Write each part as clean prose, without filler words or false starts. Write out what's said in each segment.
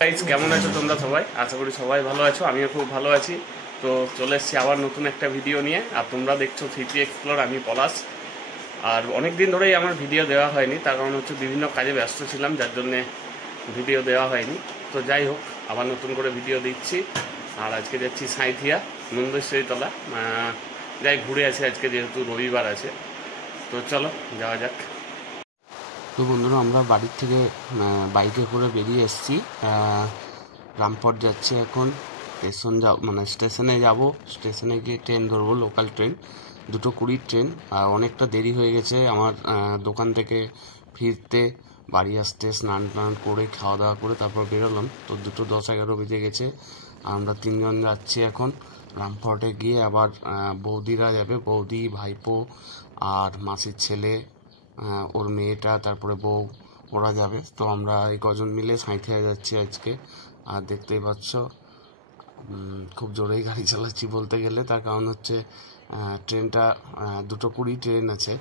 Guys কেমন আছো তোমরা সবাই? আশা করি সবাই ভালো আছো, আমিও খুব ভালো আছি। তো চলে এসেছি আবার নতুন একটা ভিডিও নিয়ে। আর তোমরা দেখছো সিটি এক্সপ্লোর, আমি পলাশ। আর অনেক দিন ধরেই আমার ভিডিও দেওয়া হয়নি, তার কারণ হচ্ছে বিভিন্ন কাজে ব্যস্ত ছিলাম, যার জন্যে ভিডিও দেওয়া হয়নি। তো যাই হোক, আবার নতুন করে ভিডিও দিচ্ছি। আর আজকে যাচ্ছি সাঁইথিয়া নন্দেশ্বরীতলা, যাই ঘুরে আসি আজকে, যেহেতু রবিবার আছে। তো চলো যাওয়া যাক। তো বন্ধুরা, আমরা বাড়ির থেকে বাইকে করে বেরিয়ে এসেছি। রামপুর যাচ্ছি এখন। স্টেশনে যাব। স্টেশনে গিয়ে ট্রেন ধরবো, লোকাল ট্রেন, 2:20 ট্রেন। অনেকটা দেরি হয়ে গেছে আমার দোকান থেকে ফিরতে, বাড়ি আসতে, স্নান টান করে খাওয়া দাওয়া করে তারপর বেরোলাম। তো 2:10-11 বেজে গেছে। আমরা 3জন যাচ্ছি এখন রামপুরহাটে গিয়ে। আবার বৌদিরা যাবে, বৌদি, ভাইপো আর মাসির ছেলে, ওর মেয়েটা, তারপরে বউ, ওরা যাবে। তো আমরা এই কজন মিলে সাঁইথিয়া যাচ্ছি আজকে। আর দেখতেই পাচ্ছ খুব জোরেই গাড়ি চালাচ্ছি বলতে গেলে, তার কারণ হচ্ছে ট্রেনটা 2:20 ট্রেন আছে।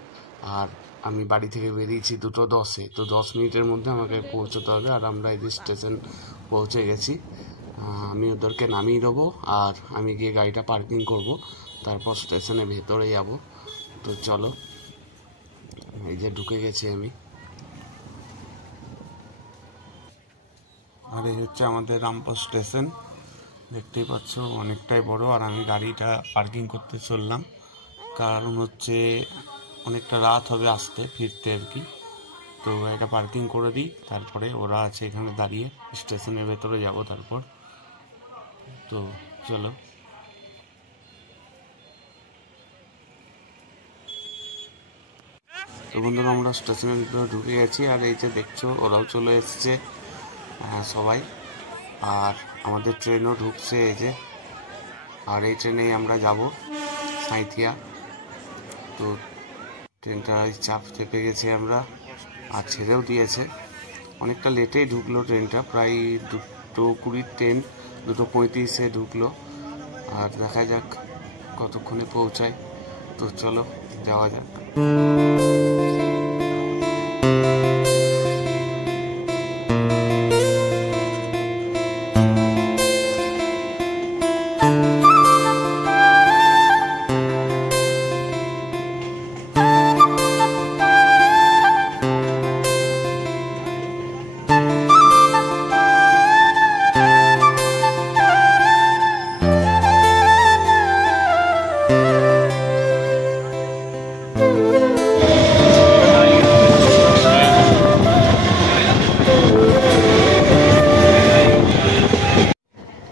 আর আমি বাড়ি থেকে বেরিয়েছি 2:10-এ। তো 10 মিনিটের মধ্যে আমাকে পৌঁছতে হবে। আর আমরা এই যে স্টেশন পৌঁছে গেছি। আমি ওদেরকে নামিয়ে দেবো, আর আমি গিয়ে গাড়িটা পার্কিং করব, তারপর স্টেশনের ভেতরে যাব। তো চলো, এই যে ঢুকে গেছি আমি। আর এই হচ্ছে আমাদের রামপুর স্টেশন, দেখতেই পাচ্ছ অনেকটাই বড়। আর আমি গাড়িটা পার্কিং করতে চললাম, কারণ হচ্ছে অনেকটা রাত হবে আসতে ফিরতে আর কি। তো গাড়িটা পার্কিং করে দিই, তারপরে ওরা আছে এখানে দাঁড়িয়ে, স্টেশনের ভেতরে যাব তারপর। তো চলো। তো বন্ধুরা, আমরা স্টেশনের ভিতরে ঢুকে গেছি। আর এই যে দেখছো, ওরাও চলে এসছে সবাই। আর আমাদের ট্রেনও ঢুকছে এই যে। আর এই ট্রেনেই আমরা যাব সাঁইথিয়া। তো ট্রেনটা চাপ চেপে গেছি আমরা, আর ছেড়েও দিয়েছে। অনেকটা লেটেই ঢুকলো ট্রেনটা, প্রায় 2:20 ট্রেন 2:35-এ ঢুকলো। আর দেখা যাক কতক্ষণে পৌঁছায়। তো চলো যাওয়া যাক।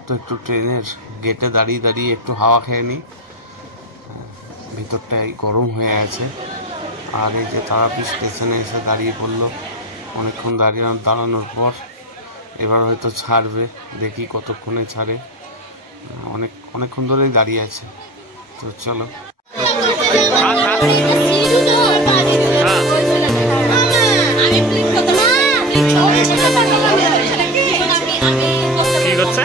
তো একটু ট্রেনের গেটে দাঁড়িয়ে দাঁড়িয়ে একটু হাওয়া খেয়ে নিই, ভিতরটাই গরম হয়ে আছে। আর এই যে তারাপীঠ স্টেশনে এসে দাঁড়িয়ে পড়লো। অনেকক্ষণ দাঁড়ানোর পর এবার হয়তো ছাড়বে, দেখি কতক্ষণে ছাড়ে। অনেকক্ষণ ধরেই দাঁড়িয়ে আছে। তো চলো। কি করছে?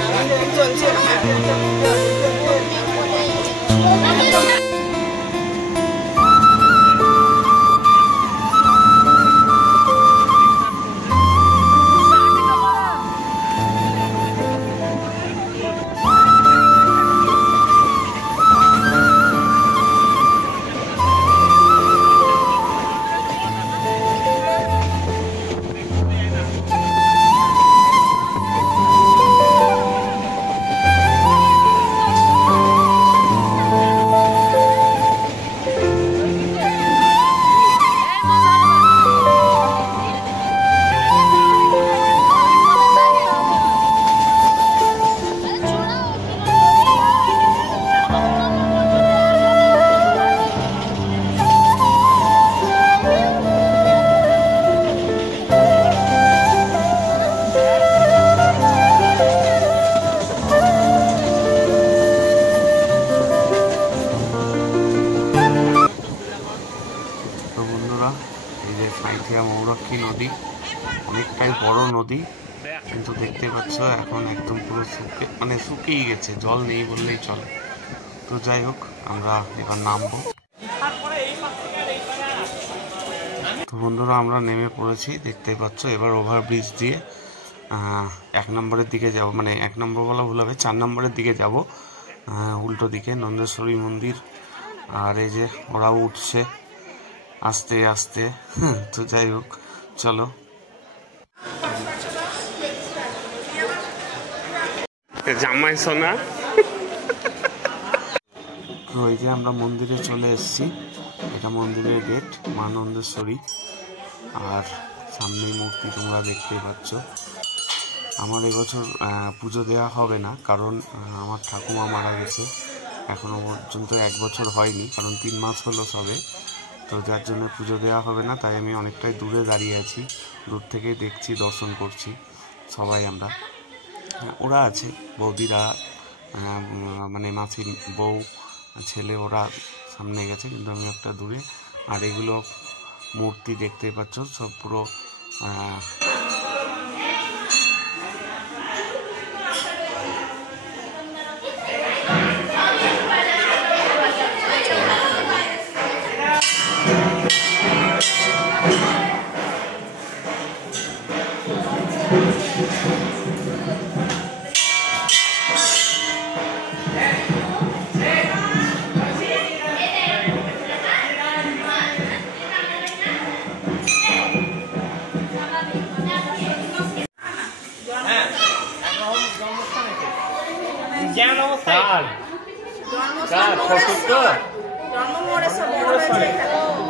এই যে সাঁইথিয়া মৌরক্ষী নদী, অনেকটাই বড় নদী, কিন্তু দেখতে পাচ্ছ এখন একদম পুরো শুকিয়ে গেছে, জল নেই বললেই চলে। তো যাই হোক, আমরা এবার নামবো। তো বন্ধুরা, আমরা নেমে পড়েছি, দেখতেই পাচ্ছ। এবার ওভারব্রিজ দিয়ে 1 নম্বরের দিকে যাব, মানে 1 নম্বর বলা ভুল হবে, 4 নম্বরের দিকে যাব, উল্টো দিকে নন্দেশ্বরী মন্দির। আর এই যে ওরাও উঠছে আস্তে আস্তে। তো যাই হোক, চলো। জামাই সোনা। তো এই যে আমরা মন্দিরে চলে এসেছি, এটা মন্দিরের গেট, মা নন্দেশ্বরী। আর সামনেই মূর্তি তোমরা দেখতেই পাচ্ছ। আমার এবছর পুজো দেওয়া হবে না, কারণ আমার ঠাকুমা মারা গেছে, এখনো পর্যন্ত 1 বছর হয়নি, কারণ 3 মাস হলো সবে। তো যার জন্য পুজো দেওয়া হবে না, তাই আমি অনেকটাই দূরে দাঁড়িয়ে আছি, দূর থেকেই দেখছি, দর্শন করছি। সবাই আমরা, ওরা আছে বৌদিরা, মানে মাসির বউ ছেলে, ওরা সামনে গেছে, কিন্তু আমি একটা দূরে। আর এগুলো মূর্তি দেখতেই পাচ্ছ, সব পুরো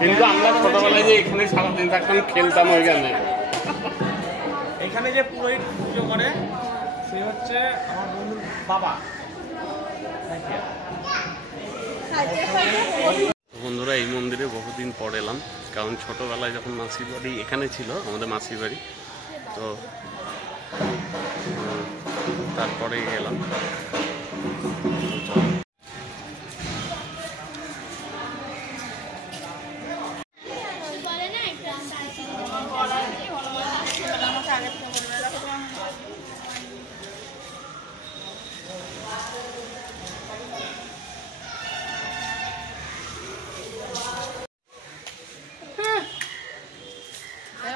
কিন্তু আমরা ছোটবেলায় যে এখানে সারাদিন থাকতাম, খেলতাম ওইখানে। এখানে যে পুরোহিত পুজো করে সে হচ্ছে আমার বন্ধুর বাবা। বন্ধুরা, এই মন্দিরে বহুদিন পর এলাম, কারণ ছোটবেলায় যখন মাসির বাড়ি এখানে ছিল, আমাদের মাসির বাড়ি, তো তারপরেই এলাম।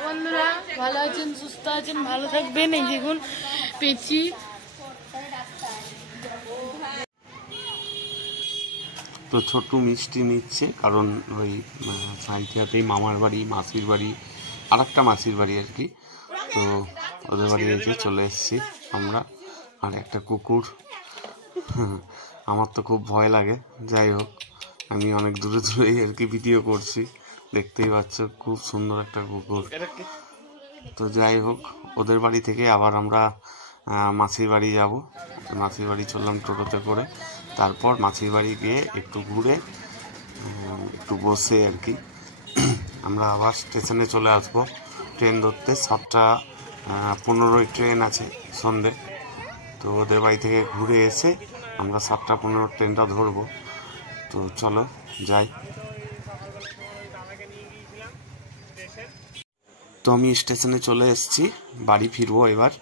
বন্ধুরা, ভালো আছেন, সুস্থ আছেন, ভালো থাকবেন। এই দেখুন পেঁচি। তো ছোট্ট মিষ্টি নিচ্ছে, কারণ ওই সাঁইথিয়াতেই মামার বাড়ি, মাসির বাড়ি, আর একটা মাসির বাড়ি আর কি। তো ওদের বাড়ি এসে চলে এসেছি আমরা। আর একটা কুকুর, আমার তো খুব ভয় লাগে। যাই হোক, আমি অনেক দূরে দূরেই আর কি ভিডিও করছি, দেখতেই পাচ্ছ, খুব সুন্দর একটা কুকুর। তো যাই হোক, ওদের বাড়ি থেকে আবার আমরা মাসির বাড়ি যাব। মাসির বাড়ি চললাম টোটোতে করে, তারপর মাসির বাড়ি গিয়ে একটু ঘুরে, একটু বসে আর কি আমরা আবার স্টেশনে চলে আসব ট্রেন ধরতে। 7:15 ট্রেন আছে সন্ধে। তো ওদের বাড়ি থেকে ঘুরে এসে আমরা 7:15 ট্রেনটা ধরবো। তো চলো যাই। তো আমি স্টেশনে চলে এসেছি, বাড়ি ফিরবো এবার,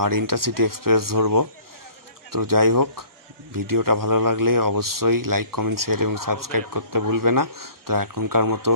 আর ইন্টারসিটি এক্সপ্রেস ধরবো। তো যাই হোক, ভিডিওটা ভালো লাগলে অবশ্যই লাইক, কমেন্ট, শেয়ার এবং সাবস্ক্রাইব করতে ভুলবে না। তো এখনকার মতো